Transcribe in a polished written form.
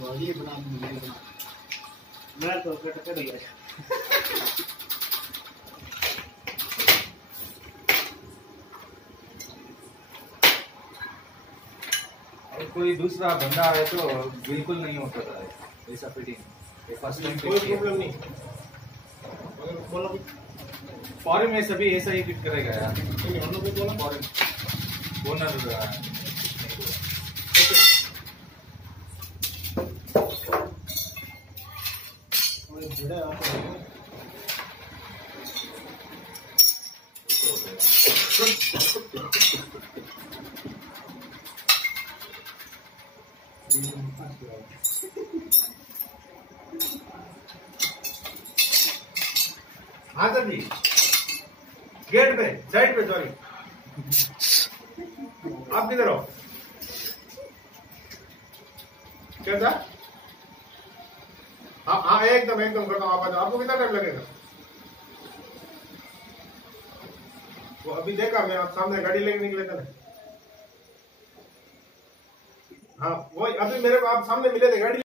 Body बना मैं तो कट गया। कोई दूसरा बंदा है तो बिल्कुल नहीं होता था ऐसा फिटिंग। फर्स्ट टाइम कोई प्रॉब्लम नहीं। फॉरेन में सभी ऐसा ही फिट करेगा यार। फॉरेन ओनर हाँ सर जी, गेट पे साइड पे, सॉरी आप किधर हो? कैसा? हाँ हाँ, एकदम एकदम करता हूँ। आप आ जाओ। आपको कितना टाइम लगेगा? वो अभी देखा मैं, आप सामने गाड़ी लेके निकले थे ना। हाँ वही, अभी मेरे को आप सामने मिले थे गाड़ी।